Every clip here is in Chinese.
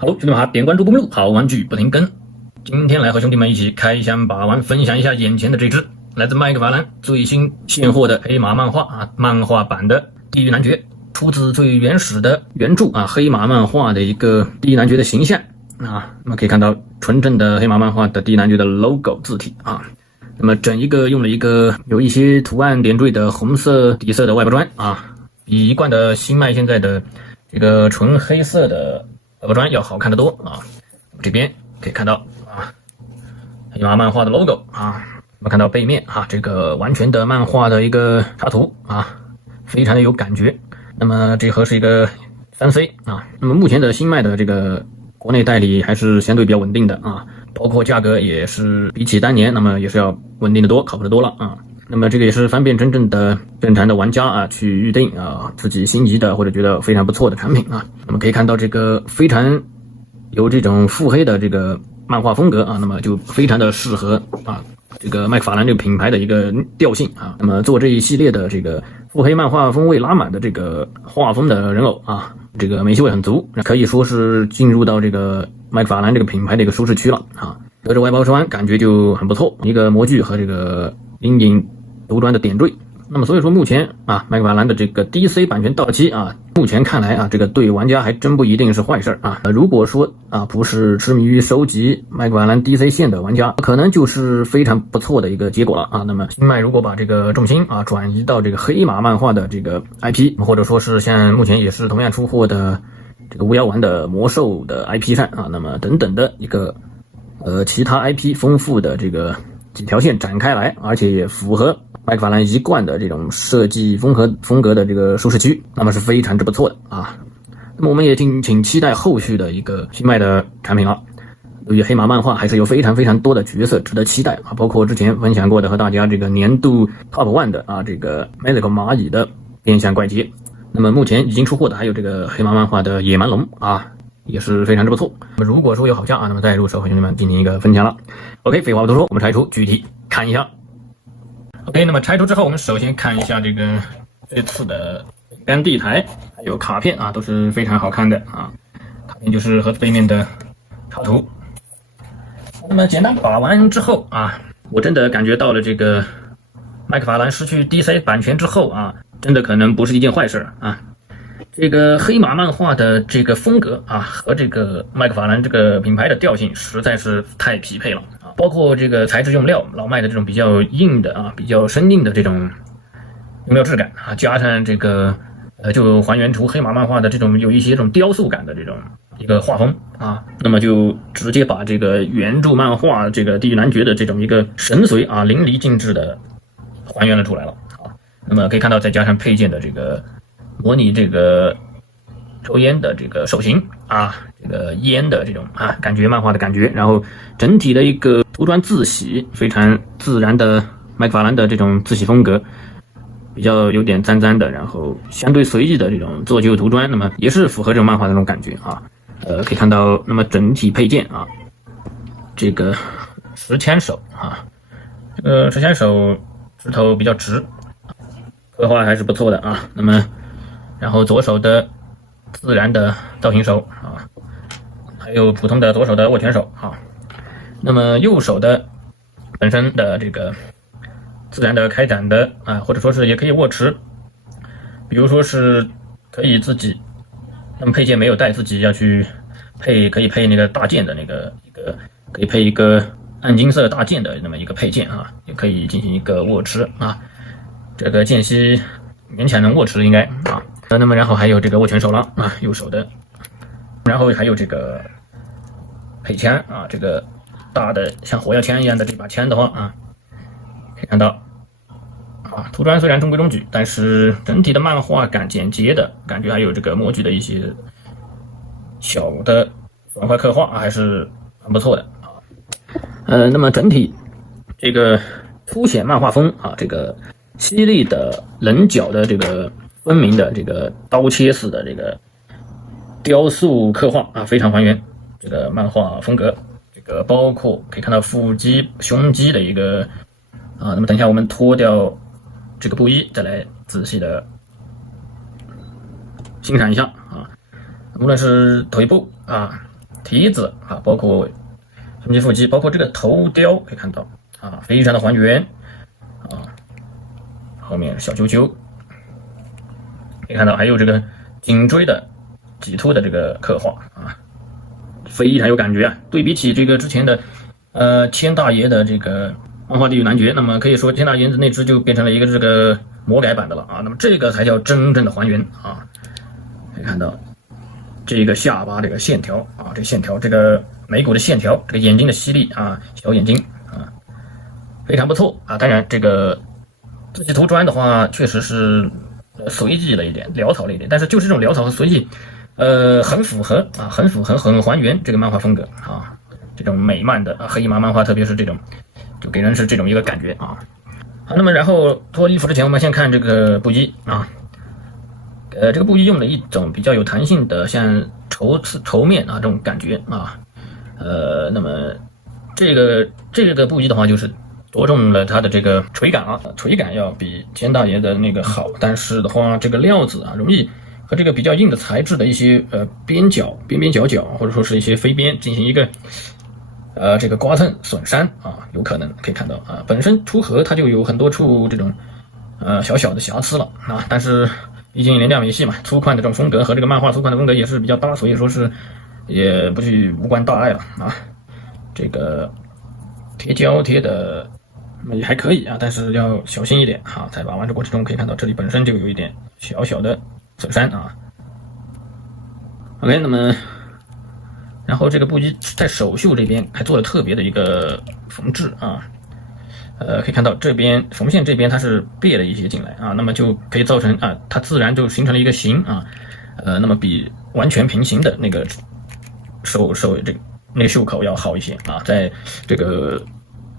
好，兄弟们好，点关注不迷路，好玩具不停更。今天来和兄弟们一起开箱把玩，分享一下眼前的这只来自麦克法兰最新现货的黑马漫画漫画版的地狱男爵，出自最原始的原著黑马漫画的一个地狱男爵的形象那么可以看到纯正的黑马漫画的地狱男爵的 logo 字体那么整一个用了一个有一些图案点缀的红色底色的外包装比一贯的新麦现在的这个纯黑色的外包装要好看得多这边可以看到黑马漫画的 logo我们看到背面这个完全的漫画的一个插图非常的有感觉。那么这盒是一个3C那么目前的新麦的这个国内代理还是相对比较稳定的包括价格也是比起当年那么也是要稳定的多，靠谱的多了那么这个也是方便真正的正常的玩家去预定自己心仪的或者觉得非常不错的产品那么可以看到这个非常有这种腹黑的这个漫画风格那么就非常的适合这个麦克法兰这个品牌的一个调性那么做这一系列的这个腹黑漫画风味拉满的这个画风的人偶这个美系味很足，可以说是进入到这个麦克法兰这个品牌的一个舒适区了隔着外包装感觉就很不错，一个模具和这个阴影涂砖的点缀。那么所以说目前麦克法兰的这个 DC 版权到期目前看来这个对玩家还真不一定是坏事如果说不是痴迷于收集麦克法兰 DC 线的玩家，可能就是非常不错的一个结果了那么新麦如果把这个重心转移到这个黑马漫画的这个 IP， 或者说是像目前也是同样出货的这个巫妖丸的魔兽的 IP 上那么等等的一个其他 IP 丰富的这个几条线展开来，而且也符合麦克法兰一贯的这种设计风格的这个舒适区，那么是非常之不错的那么我们也请期待后续的一个新麦的产品由于黑马漫画还是有非常非常多的角色值得期待包括之前分享过的和大家这个年度 Top 1的这个 Magical 蚂蚁的变相怪杰，那么目前已经出货的还有这个黑马漫画的野蛮龙也是非常之不错。那么如果说有好价那么再入手和兄弟们进行一个分享了。OK， 废话不多说，我们拆除具体看一下。OK， 那么拆除之后，我们首先看一下这个这次的干地台还有卡片都是非常好看的卡片就是和背面的插图。那么简单把玩之后我真的感觉到了这个麦克法兰失去 DC 版权之后真的可能不是一件坏事这个黑马漫画的这个风格和这个麦克法兰这个品牌的调性实在是太匹配了包括这个材质用料，老麦的这种比较硬的比较生硬的这种用料质感加上这个就还原出黑马漫画的这种有一些这种雕塑感的这种一个画风那么就直接把这个原著漫画这个地狱男爵的这种一个神髓淋漓尽致的还原了出来了那么可以看到再加上配件的这个模拟这个抽烟的这个手型这个烟的这种感觉漫画的感觉，然后整体的一个涂砖字洗非常自然的麦克法兰的这种字洗风格，比较有点脏脏的，然后相对随意的这种做旧涂砖，那么也是符合这种漫画的那种感觉可以看到那么整体配件这个持枪手这个持枪手指头比较直，刻画还是不错的那么然后左手的自然的造型手还有普通的左手的握拳手那么右手的本身的这个自然的开展的或者说是也可以握持，比如说是可以自己那么配件没有带自己要去配，可以配那个大件的那个可以配一个暗金色大件的那么一个配件也可以进行一个握持这个间隙勉强能握持应该那么然后还有这个握拳手了右手的，然后还有这个配枪这个大的像火药枪一样的这把枪的话可以看到涂砖虽然中规中矩，但是整体的漫画感简洁的感觉，还有这个模具的一些小的方块刻画还是很不错的那么整体这个凸显漫画风这个犀利的棱角的这个分明的这个刀切似的这个雕塑刻画非常还原这个漫画风格。这个包括可以看到腹肌、胸肌的一个那么等一下我们脱掉这个布衣，再来仔细的欣赏一下无论是腿部蹄子啊，包括胸肌、腹肌，包括这个头雕，可以看到啊，非常的还原啊。后面小揪揪，可以看到还有这个颈椎的棘突的这个刻画啊，非常有感觉啊。对比起这个之前的千大爷的这个漫画地狱男爵，那么可以说千大爷的那只就变成了一个这个魔改版的了啊。那么这个才叫真正的还原啊。可以看到这个下巴这个线条啊，这个线条，这个眉骨的线条，这个眼睛的犀利啊，小眼睛啊，非常不错啊。当然这个字体涂砖的话，确实是随意了一点，潦草了一点，但是就是这种潦草和随意，很符合啊，很还原这个漫画风格啊，这种美漫的黑马漫画，特别是这种，就给人是这种一个感觉啊。好，那么然后脱衣服之前，我们先看这个布衣啊，这个布衣用了一种比较有弹性的，像绸面啊这种感觉啊，那么这个布衣的话，就是着重了它的这个垂感啊，垂感要比千大爷的那个好，但是的话，这个料子啊，容易和这个比较硬的材质的一些边角或者说是一些飞边进行一个这个刮蹭损伤啊，有可能可以看到啊，本身出盒它就有很多处这种小小的瑕疵了啊，但是毕竟廉价美系嘛，粗犷的这种风格和这个漫画粗犷的风格也是比较搭，所以说是也不去无关大碍了啊。这个贴胶贴的也还可以啊，但是要小心一点啊。在把玩的过程中可以看到，这里本身就有一点小小的损伤啊。OK， 那么然后这个布衣在手袖这边还做了特别的一个缝制啊。可以看到这边缝线这边它是别了一些进来啊，那么就可以造成啊，它自然就形成了一个形啊，那么比完全平行的那个手这个那个袖口要好一些啊，在这个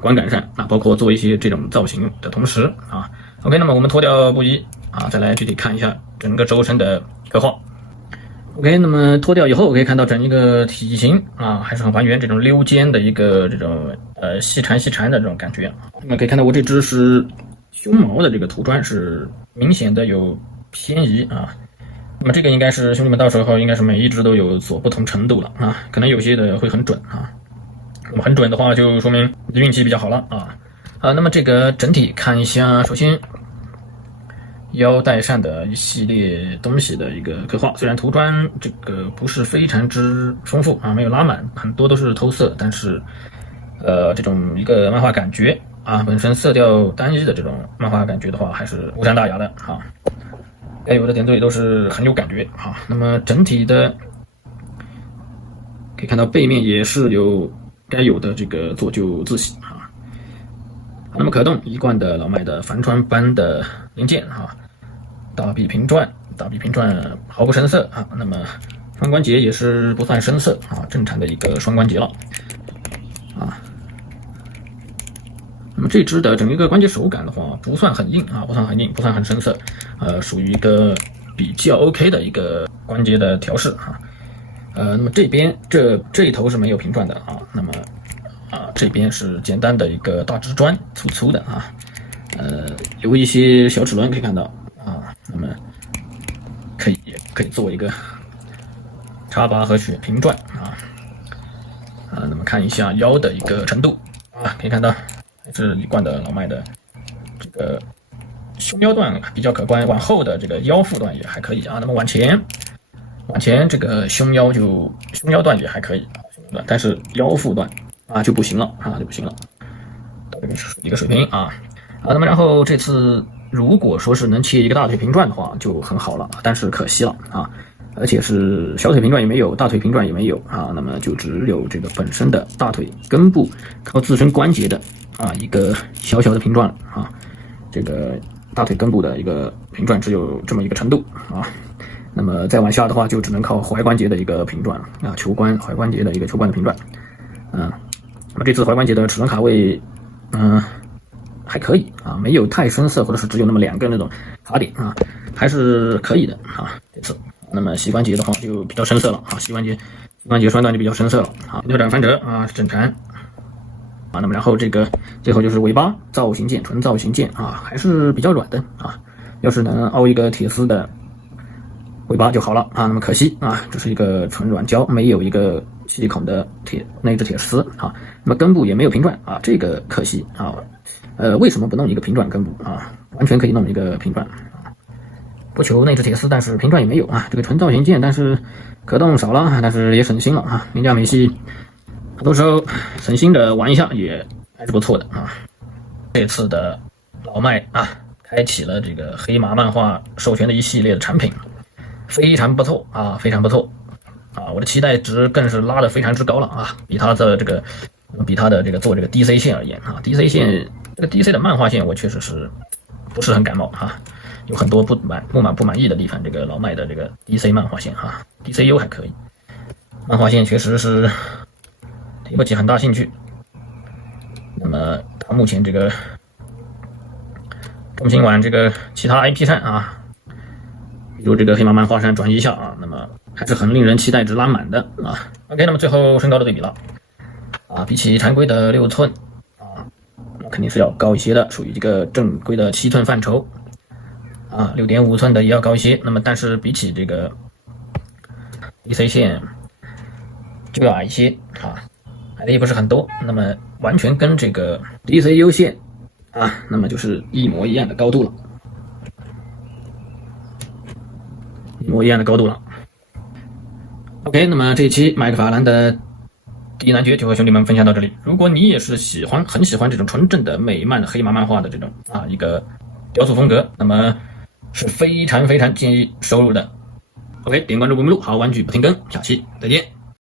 观感上啊，包括做一些这种造型的同时啊 ，OK， 那么我们脱掉布衣啊，再来具体看一下整个轴承的刻画。OK， 那么脱掉以后可以看到整一个体型啊，还是很还原这种溜肩的一个这种细长的这种感觉。那么可以看到我这只是胸毛的这个涂砖是明显的有偏移啊。那么这个应该是兄弟们到时候应该是每一只都有所不同程度了啊，可能有些的会很准啊。那么很准的话就说明你运气比较好了啊。那么这个整体看一下，首先腰带上的一系列东西的一个刻画，虽然涂砖这个不是非常之丰富啊，没有拉满，很多都是偷色，但是这种一个漫画感觉啊，本身色调单一的这种漫画感觉的话，还是无伤大雅的啊。该有的点缀都是很有感觉啊。那么整体的可以看到背面也是有该有的这个做旧字体啊。那么可动一贯的老迈的帆船般的零件啊。大臂平转毫不生涩啊，那么双关节也是不算生涩啊，正常的一个双关节了啊。那么这只的整个关节手感的话，不算很硬啊，不算很生涩，属于一个比较 OK 的一个关节的调试啊。那么这边这一头是没有平转的啊，那么这边是简单的一个大支砖，粗的啊，有一些小齿轮可以看到。那么可以做一个插拔和血平转啊，那么看一下腰的一个程度啊，可以看到还是一贯的老迈的这个胸腰段比较可观，往后的这个腰腹段也还可以啊，那么往前这个胸腰段也还可以，但是腰腹段就不行了啊，到这个是一个水平啊，那么然后这次。如果说是能切一个大腿平转的话，就很好了，但是可惜了啊，而且是小腿平转也没有，大腿平转也没有啊，那么就只有这个本身的大腿根部靠自身关节的一个小小的平转啊，这个大腿根部的一个平转只有这么一个程度啊，那么再往下的话就只能靠踝关节的一个平转啊，踝关节的一个球关的平转，那么这次踝关节的齿轮卡位，还可以啊，没有太深色，或者是只有那么2个那种卡点啊，还是可以的啊。这次，那么膝关节的话就比较深色了啊，膝关节双段就比较深色了啊。扭转翻折啊，正常啊。那么然后这个最后就是尾巴造型件，纯造型件啊，还是比较软的啊。要是能凹一个铁丝的尾巴就好了啊。那么可惜啊，这是一个纯软胶，没有一个细孔的内置铁丝啊，那么根部也没有平转啊，这个可惜啊。为什么不弄一个平转根部啊？完全可以弄一个平转啊，不求内置铁丝，但是平转也没有啊。这个纯造型件，但是可动少了，但是也省心了啊。名家美系很多时候省心的玩一下也还是不错的啊。这次的老麦啊，开启了这个黑马漫画授权的一系列的产品，非常不错啊，非常不错啊！我的期待值更是拉得非常之高了啊，比他的这个做这个 DC 线而言啊 ，DC 线这个 DC 的漫画线我确实是不是很感冒哈，有很多不满意的地方。这个老麦的这个 DC 漫画线哈 ，DCU 还可以，漫画线确实是提不起很大兴趣。那么他目前这个重心往这个其他 IP 上啊，比如这个黑马漫画上转移一下啊，那么还是很令人期待值拉满的啊。OK， 那么最后身高的对比了啊，比起常规的6寸啊，那肯定是要高一些的，属于这个正规的7寸范畴啊，6.5寸的也要高一些。那么但是比起这个 DC 线就要矮一些啊，矮的也不是很多。那么完全跟这个 DCU 线啊，那么就是一模一样的高度了，一模一样的高度了。OK， 那么这一期麦克法兰的第一男爵就和兄弟们分享到这里。如果你也是很喜欢这种纯正的美漫黑马漫画的这种一个雕塑风格，那么是非常非常建议收入的。OK， 点关注不迷路，好玩具不停更，下期再见。